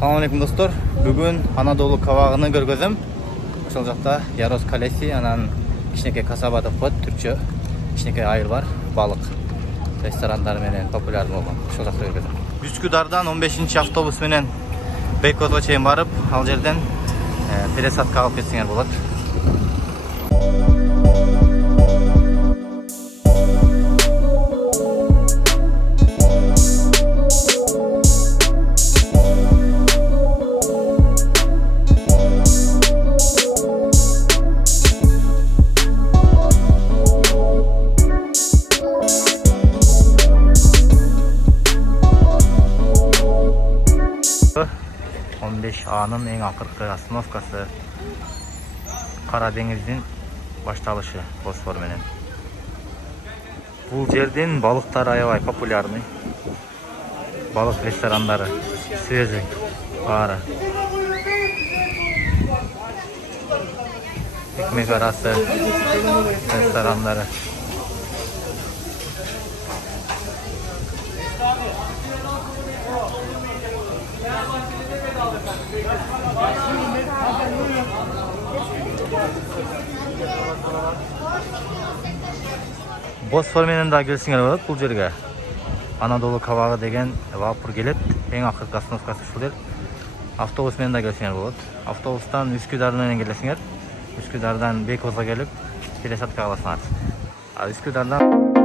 Assalamu alaikum dostlar. Bugün Anadolu kavağını görgözüm. Ошол жакта Ярос Калеси, анан кичинекей касаба деп коет, түркчө кичинекей айыл бар, балык ресторандары менен популярдуу болгон. Ошол жакта көргөзөм. Үскүдардан 15-автобус менен Бейкозго чейин барып, ал жерден пересадка алып кетсеңер болот. A'nın en akırkı oстановкасы Kara Deniz'in başlalışı Bosfor menen. Бұл жерден балыктар аябай популярный. Балык ресторандары, свежий, бары. Ekmek arası restoranları. Bosfor менен да келсеңер болот бул жерге. Anadolu кабагы деген вапур келет. Эң акыркы остановкасы ушул жер. Автобус менен да келсеңер болот. Автобустан Үскүдар менен келесиңер. Үскүдардан Бейкозго келип, пересадка аласыңар. Үскүдардан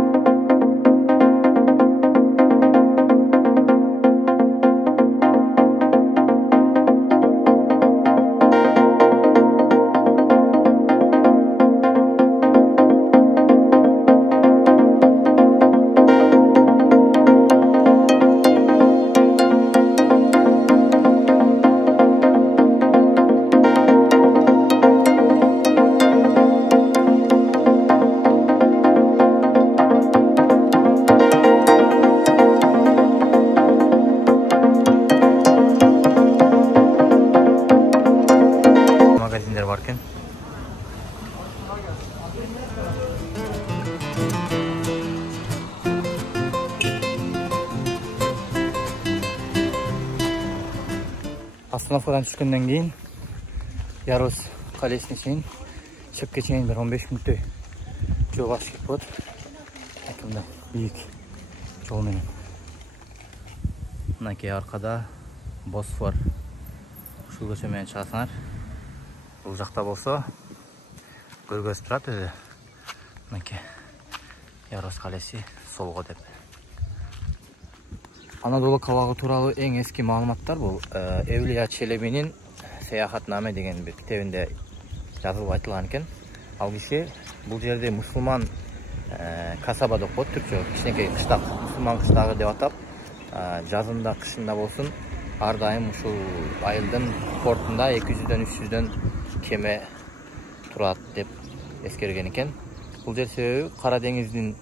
varken. Остановкадан түшкөндөн кийин Ярос Калесине чейин чепке чейин бир 15 мүнөттөй жол басып кетип болот. Айтымда бийик жол менен. Мынакей аркада Босфор. Ушул көчө менен чыгасыңар. Бұл жақта болса көргөзүп турат өзү. Мынакей Ярос Калеси солго деп. Анадолу кабагы тууралуу эң эски маалыматтар бул Эвлия Челебинин Саяхатнаме деген бир китебинде жазылып айтылган экен. Ал киши бул жерде мусулман касаба деп коет, түркчө кичинекей кыштак, мусулман кыштагы деп атап, жазында кышында болсун ар дайым ушул айылдын портунда 200-дөн 300-дөн кеме турат деп эскерген экен. Бул жер себеби Кара деңиздин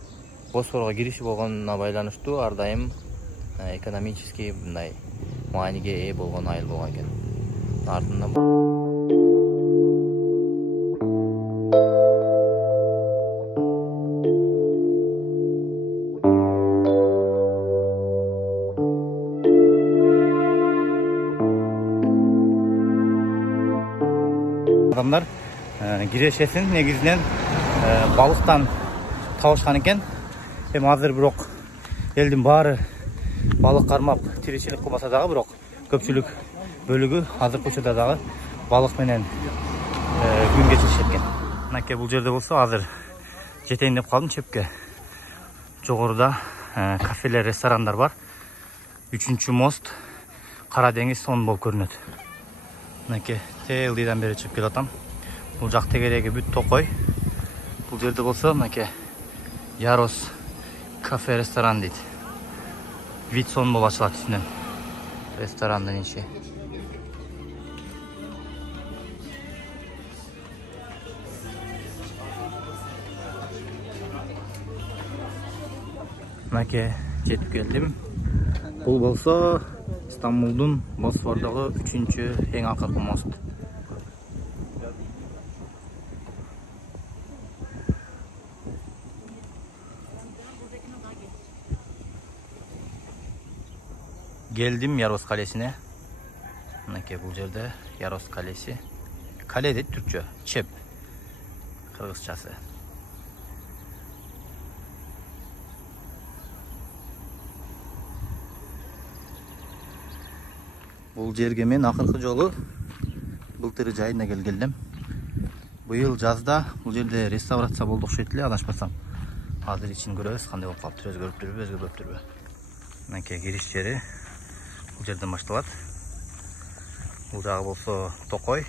Босфорго кириши болгонуна байланыштуу ар дайым экономический мындай мааниге ээ болгон айыл болгон экен. Артында адамдар кирешесин негизинен балыктан табышкан экен. Эми азыр бирок элдин баары балык кармап тиричилик кылбаса дагы, бирок көпчүлүк бөлүгү азыркы учурда дагы балык менен күн кечиришет экен. Мынакей бул жерде болсо азыр жетейин деп калдым чепке. Жогоруда кафелер, ресторандар бар. 3-мост Кара деңиз сонун болуп көрүнөт. Мынакей ылдыйдан бери чыгып келатам. Бул жак тегереги бүт токой. Бул жерде болсо мынакей Ярос кафе ресторан дейт. Вид сонун болуп ачылат үстүнөн. Ресторандын ичи. Мынакей жетип келдим. Бул болсо Стамбулдун Босфордогу 3-чү эң акыркы мост. Geldim Yaros Kalesi'ne. Мынакей бул жерде Ярос калеси. Кале дейт түркчө, чеп. Кыргызчасы. Бул жерге мен акыркы жолу былтыр жайына келгем. Быйыл жазда бул жерде реставрация болду окшойт эле, адашпасам. Азыр ичин көрөбүз, кандай болуп калыптыр, өзгөрүптүрбү. Мынакей кириш жери бул жерден башталат. Бул жагы болсо Токой,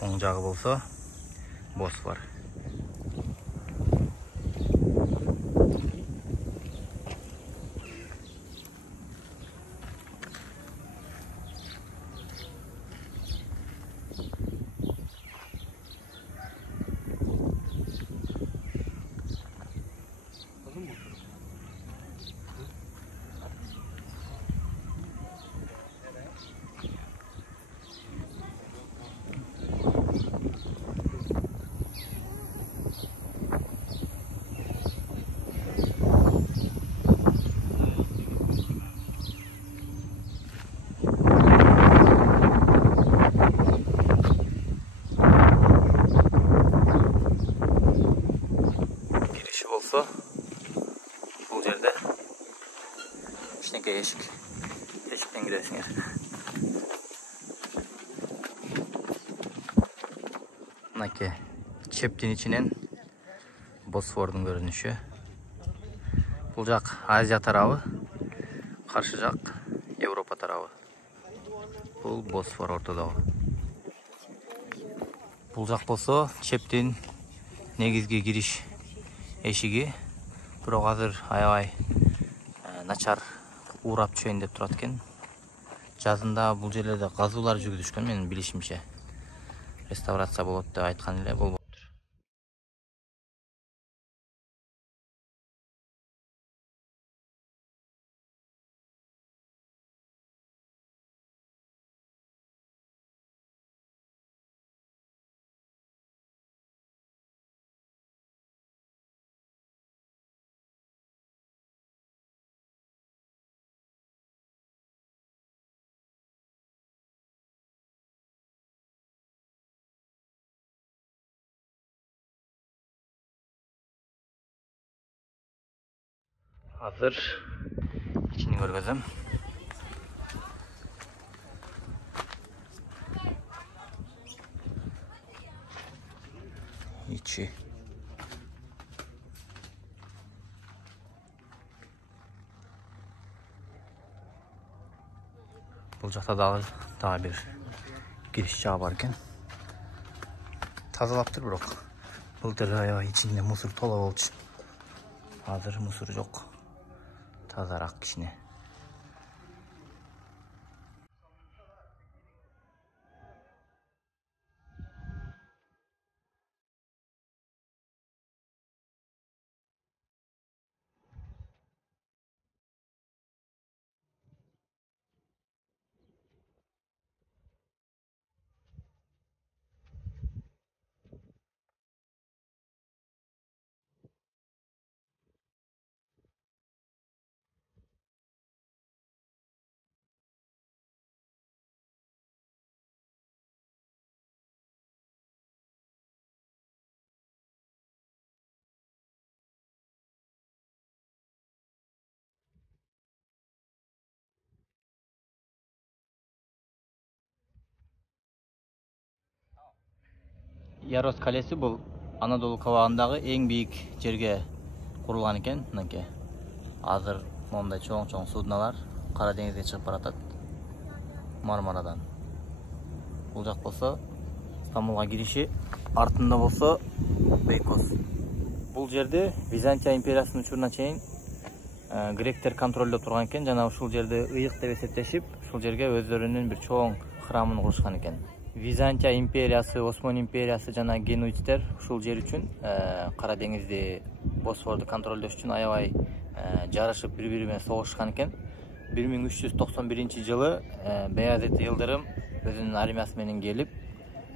оң жагы болсо Босфор. Бул жерде кичинекей эшиктен киресиңер. Мынакей чептин ичинен Босфордун көрүнүшү. Бул жак Азия тарабы, каршы жак Европа тарабы. Бул Босфор ортодогу. Бул жак болсо чептин негизги кириш эшиги. Бирок азыр аябай начар уурап түшөйүн деп турат экен. Жазында бул жерлерде казуулар жүргүзүшкөн, менин билишимче. Реставрация болот деп айткан эле, болбоптур. Азыр ичини көргөзөм. Ичи. Бул жакта дагы бир кириш жагы бар экен. Тазалаптыр, бирок былтыр аябай ичинде мусор толо болчу. Азыр мусор жок. Тазараак кичине. Ярос калеси бул Анадолу кабагындагы эң бийик жерге курулган экен. Мынакей. Азыр мондай чоң судналар Кара деңизге чыгып баратат. Мармарадан. Бул жак болсо Стамбулга кириши, артында болсо Бейкос. Бул жерде Византия империясынын учуруна чейин гректер контролдо турган экен. Жана ушул жерде ыйык деп эсептешип, ушул жерге өздөрүнүн бир чоң храмын курушкан экен. Византия империясы, Осман империясы жана генуиттер ушул жер үчүн Кара деңизди, Босфорду контролдош үчүн аябай жарышып бири-бири менен согушкан экен. 1391 жылы Баязит Йылдырым өзүнүн армиясы менен келип,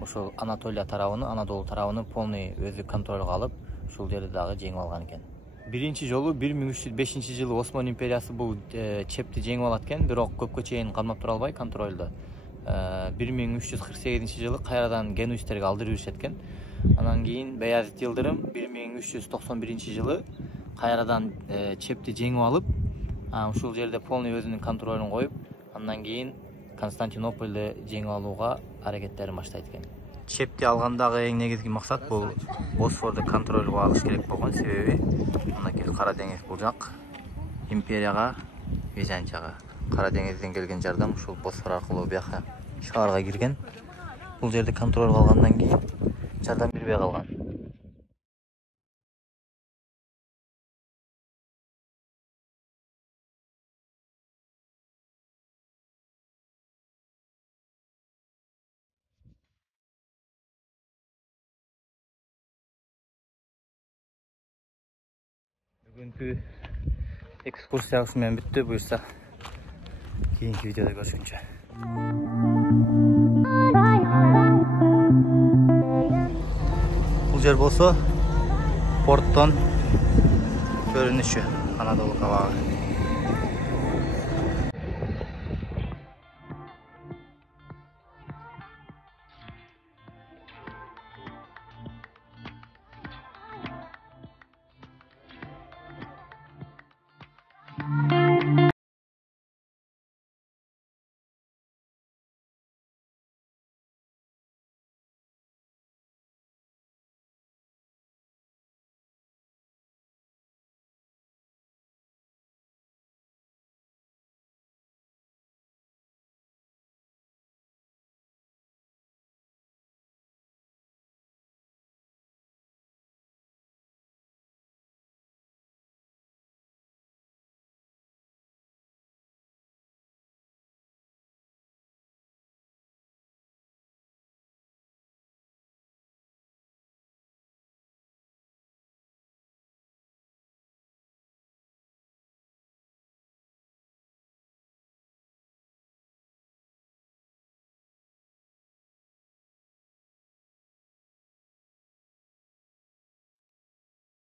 ушул Анатолия тарабын, Анадолу тарабын полный өзү контролго алып, ушул жерди дагы жеңип алган экен. Birinchi жолу 1305-жылы Осман империясы бул чепти жеңип алат экен, бирок көпкө чейин калмап тура албай контролдо. 1348-жылы кайрадан генуистерге алдырып беришет экен. Анан кийин Баязит Йылдырым 1391-жылы кайрадан чепти жеңип алып, ушул жерде полный өзүнүн контролун коюп, андан кийин Константинопольду жеңип алууга аракеттерин баштайт экен. Чепти алгандагы эң негизги максат бул Босфорду контролго алыш керек болгон, себеби мынакей Кара деңиз бул жак империяга Византияга Кара деңизден келген жардам ушул Босфор аркылуу бияка шаарга кирген. Бул жерде контролго алгандан кийин жардам бербей калган. Бүгүнкү экскурсиябыз менен бүттү. Буюрса кийинки видеодо көрүшкүнчө. Бул жер болсо порттон көрүнүшү Анадолу кабагы.